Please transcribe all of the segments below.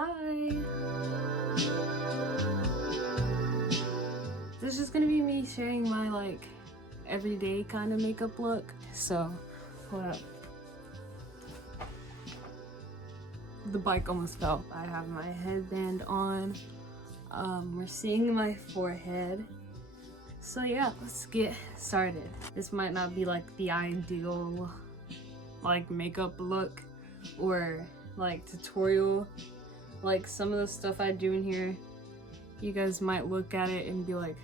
Hi! This is gonna be me sharing my like everyday kind of makeup look. So, hold up. The bike almost fell. I have my headband on. We're seeing my forehead. So yeah, let's get started. This might not be like the ideal like makeup look or like tutorial. Like some of the stuff I do in here, you guys might look at it and be like,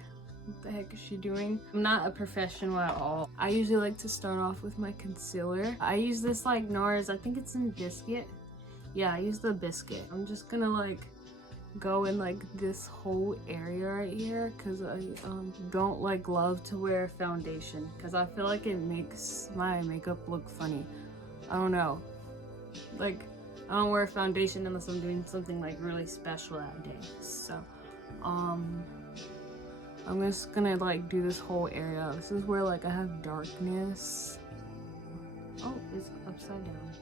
what the heck is she doing? I'm not a professional at all. I usually like to start off with my concealer. I use this like NARS, I think it's in Biscuit. Yeah, I use the Biscuit. I'm just gonna like go in like this whole area right here because I don't like love to wear foundation because I feel like it makes my makeup look funny. I don't know. Like, I don't wear foundation unless I'm doing something like really special that day. So, I'm just gonna like do this whole area. This is where like I have darkness. Oh, it's upside down.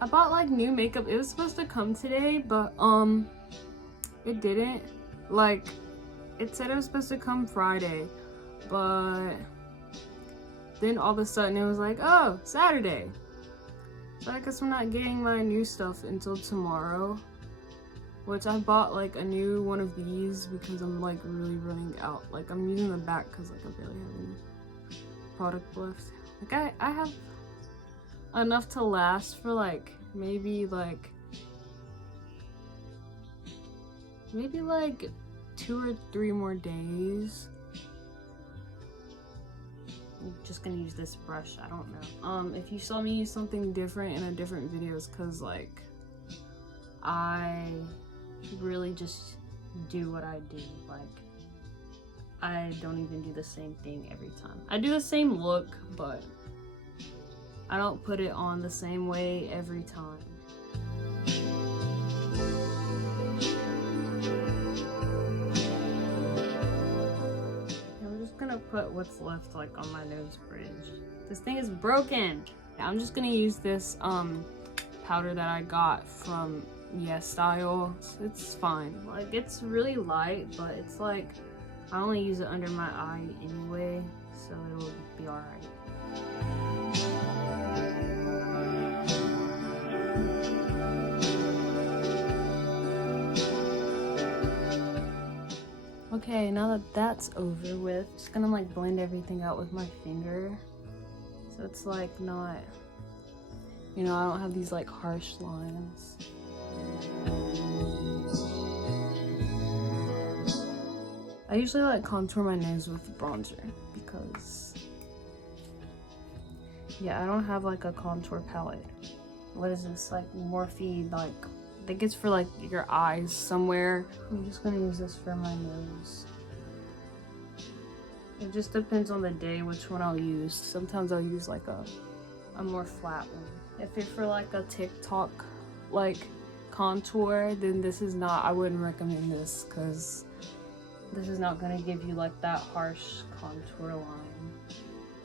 I bought like new makeup. It was supposed to come today, but it didn't. Like, it said it was supposed to come Friday, but then all of a sudden it was like, oh, Saturday. So I guess I'm not getting my new stuff until tomorrow. Which I bought like a new one of these because I'm like really running out. Like I'm using the back because like I barely have any product left. Like I have enough to last for like maybe like 2 or 3 more days. I'm just gonna use this brush, I don't know. If you saw me use something different in a different video, it's cause like I really just do what I do. Like I don't even do the same thing every time. I do the same look, but I don't put it on the same way every time. Gonna put what's left like on my nose bridge. This thing is broken. I'm just gonna use this powder that I got from Yes Style. It's fine. Like it's really light, but it's like I only use it under my eye anyway, so it'll be alright. Okay, now that that's over with, just gonna like blend everything out with my finger. So it's like not, you know, I don't have these like harsh lines. I usually like contour my nose with bronzer because, yeah, I don't have like a contour palette. What is this, like Morphe, like I think it's for like your eyes somewhere. I'm just gonna use this for my nose. It just depends on the day which one I'll use. Sometimes I'll use like a more flat one. If you're for like a TikTok like contour, then this is not, I wouldn't recommend this because this is not gonna give you like that harsh contour line.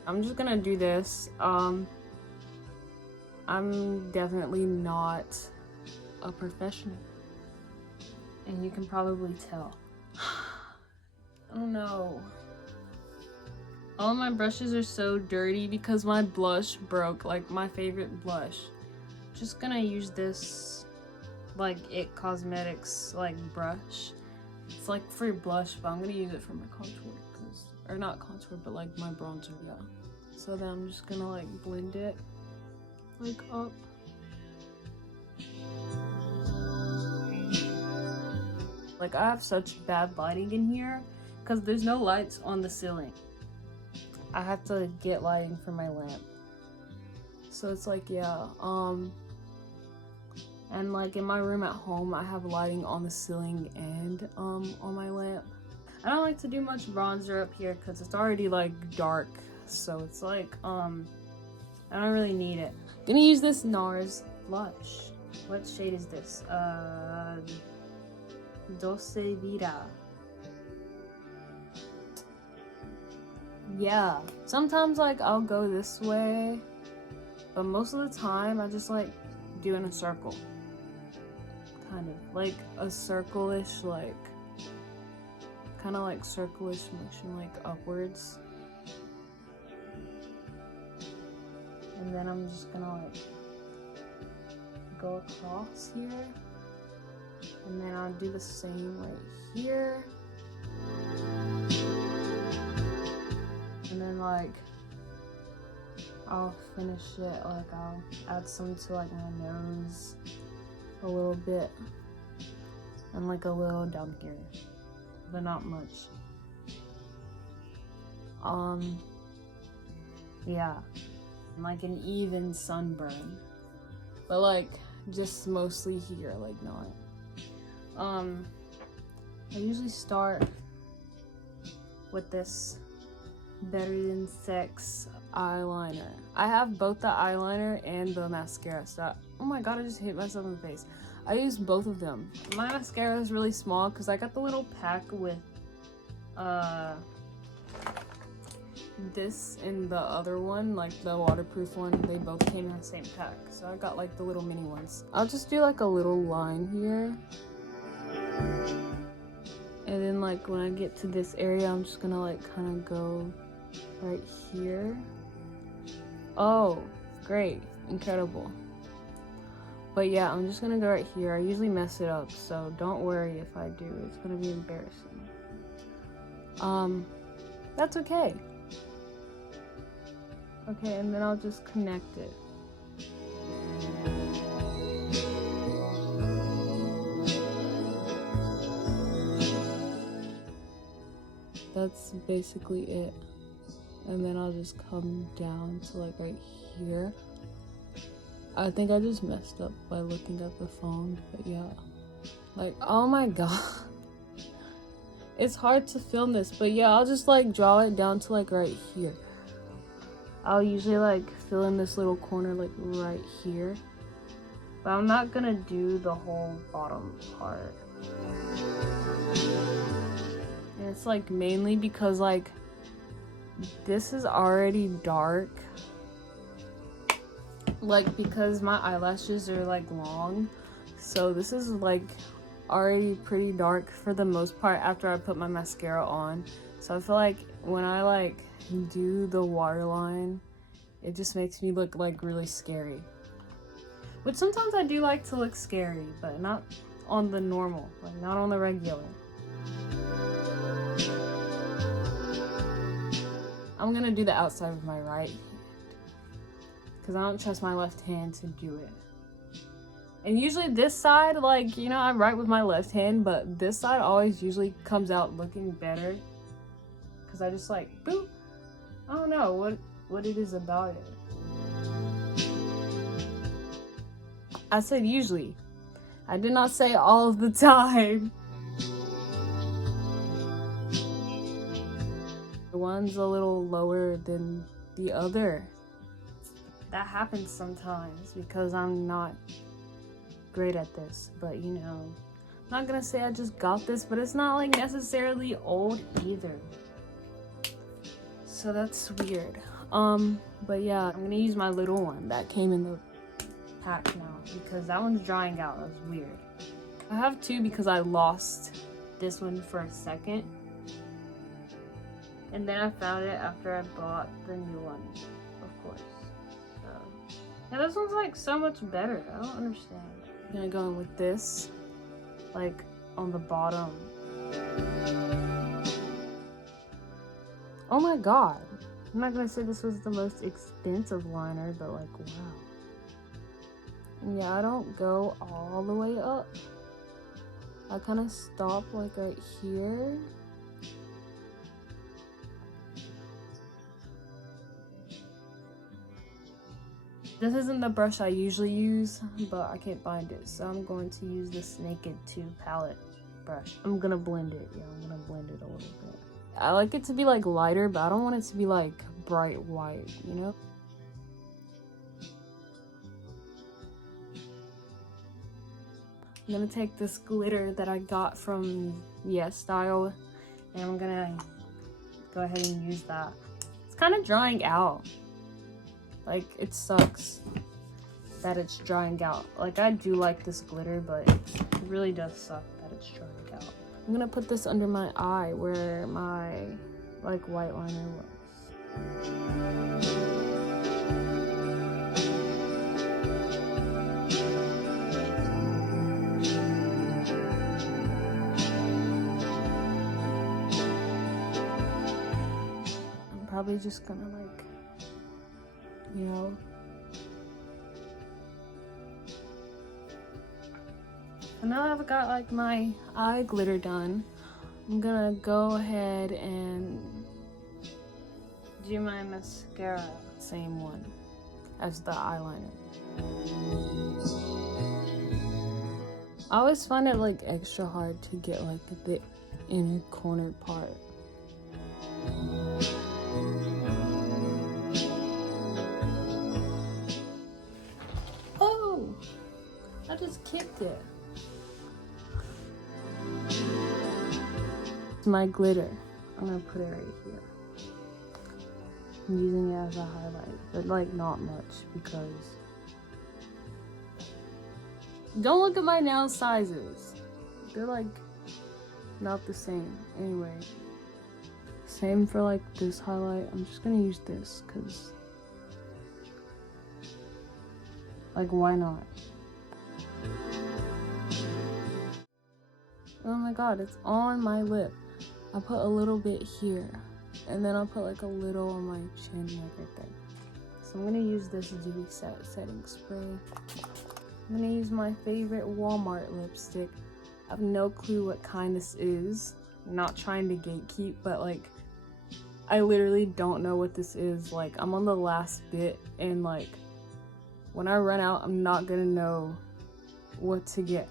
I'm just gonna do this. I'm definitely not a professional, and you can probably tell. Oh no, all my brushes are so dirty because my blush broke, like my favorite blush. Just gonna use this like It Cosmetics like brush. It's like for blush, but I'm gonna use it for my contour, or not contour, but like my bronzer, yeah. So then I'm just gonna like blend it like up. Like I have such bad lighting in here because there's no lights on the ceiling. I have to get lighting for my lamp. So it's like, yeah, and like in my room at home, I have lighting on the ceiling and on my lamp. I don't like to do much bronzer up here because it's already like dark. So it's like, I don't really need it. Gonna use this NARS blush. What shade is this? Dulce Vida. Yeah, sometimes like I'll go this way, but most of the time I just like do in a circle. Kind of like a circle-ish, like kind of like circle-ish motion, like upwards. And then I'm just gonna like go across here, and then I'll do the same right here, and then like I'll finish it, like I'll add some to like my nose a little bit, and like a little down here, but not much. Yeah, like an even sunburn, but like just mostly here, like not. I usually start with this Better Than Sex eyeliner. I have both the eyeliner and the mascara, so oh my god, I just hit myself in the face. I use both of them. My mascara is really small because I got the little pack with this and the other one, like the waterproof one. They both came in the same pack, so I got like the little mini ones. I'll just do like a little line here, and then like when I get to this area, I'm just gonna like kind of go right here. Oh, great, incredible. But yeah, I'm just gonna go right here. I usually mess it up, so don't worry if I do. It's gonna be embarrassing. That's okay. Okay, and then I'll just connect it. That's basically it. And then I'll just come down to like right here. I think I just messed up by looking at the phone, but yeah. Like, oh my god. It's hard to film this, but yeah, I'll just like draw it down to like right here. I'll usually like fill in this little corner like right here, but I'm not gonna do the whole bottom part. And it's like mainly because like this is already dark, like because my eyelashes are like long, so this is like already pretty dark for the most part after I put my mascara on. So I feel like when I like do the waterline, it just makes me look like really scary. Which sometimes I do like to look scary, but not on the normal, like not on the regular. I'm gonna do the outside with my right hand because I don't trust my left hand to do it. And usually this side, like, you know, I'm right with my left hand, but this side always usually comes out looking better because I just like, boop. I don't know what it is about it. I said usually. I did not say all of the time. The one's a little lower than the other. That happens sometimes because I'm not great at this, but you know, I'm not gonna say I just got this, but it's not like necessarily old either. So that's weird. But yeah, I'm gonna use my little one that came in the pack now because that one's drying out. That's weird. I have two because I lost this one for a second, and then I found it after I bought the new one, of course. So yeah, this one's like so much better. I don't understand. I'm gonna go in with this, like on the bottom. Oh my god. I'm not gonna say this was the most expensive liner, but like, wow. And yeah, I don't go all the way up. I kind of stop like right here. This isn't the brush I usually use, but I can't find it, so I'm going to use this Naked 2 palette brush. I'm gonna blend it. Yeah, I'm gonna blend it a little bit. I like it to be like lighter, but I don't want it to be like bright white, you know? I'm gonna take this glitter that I got from Yes Style, and I'm gonna go ahead and use that. It's kind of drying out. Like, it sucks. that it's drying out. Like, I do like this glitter, but it really does suck that it's drying out. I'm gonna put this under my eye where my like white liner was. I'm probably just gonna like, you know, so now I've got like my eye glitter done. I'm gonna go ahead and do my mascara, same one as the eyeliner. I always find it like extra hard to get like the inner corner part. Oh! I just kicked it. My glitter. I'm gonna put it right here. I'm using it as a highlight, but like not much because don't look at my nail sizes. They're like not the same. Anyway, same for like this highlight. I'm just gonna use this because like why not? Oh my god, it's on my lip. I'll put a little bit here, and then I'll put like a little on my chin, like right there. So I'm gonna use this Dewy setting spray. I'm gonna use my favorite Walmart lipstick. I have no clue what kind this is. I'm not trying to gatekeep, but like, I literally don't know what this is. Like, I'm on the last bit, and like, when I run out, I'm not gonna know what to get.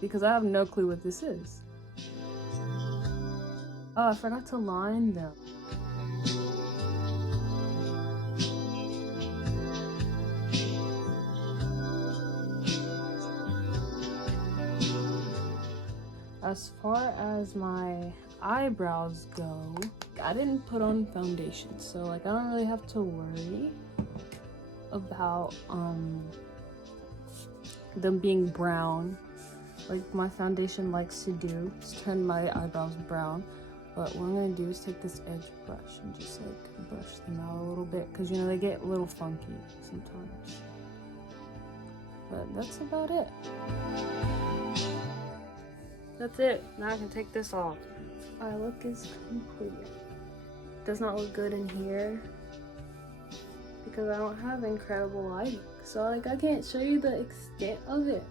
Because I have no clue what this is. Oh, I forgot to line them. As far as my eyebrows go, I didn't put on foundation, so like I don't really have to worry about them being brown like my foundation likes to do, is turn my eyebrows brown. But what I'm gonna do is take this edge brush and just like brush them out a little bit, because you know they get a little funky sometimes. But that's about it. That's it. Now I can take this off. Our look is complete. Does not look good in here because I don't have incredible lighting, so like I can't show you the extent of it.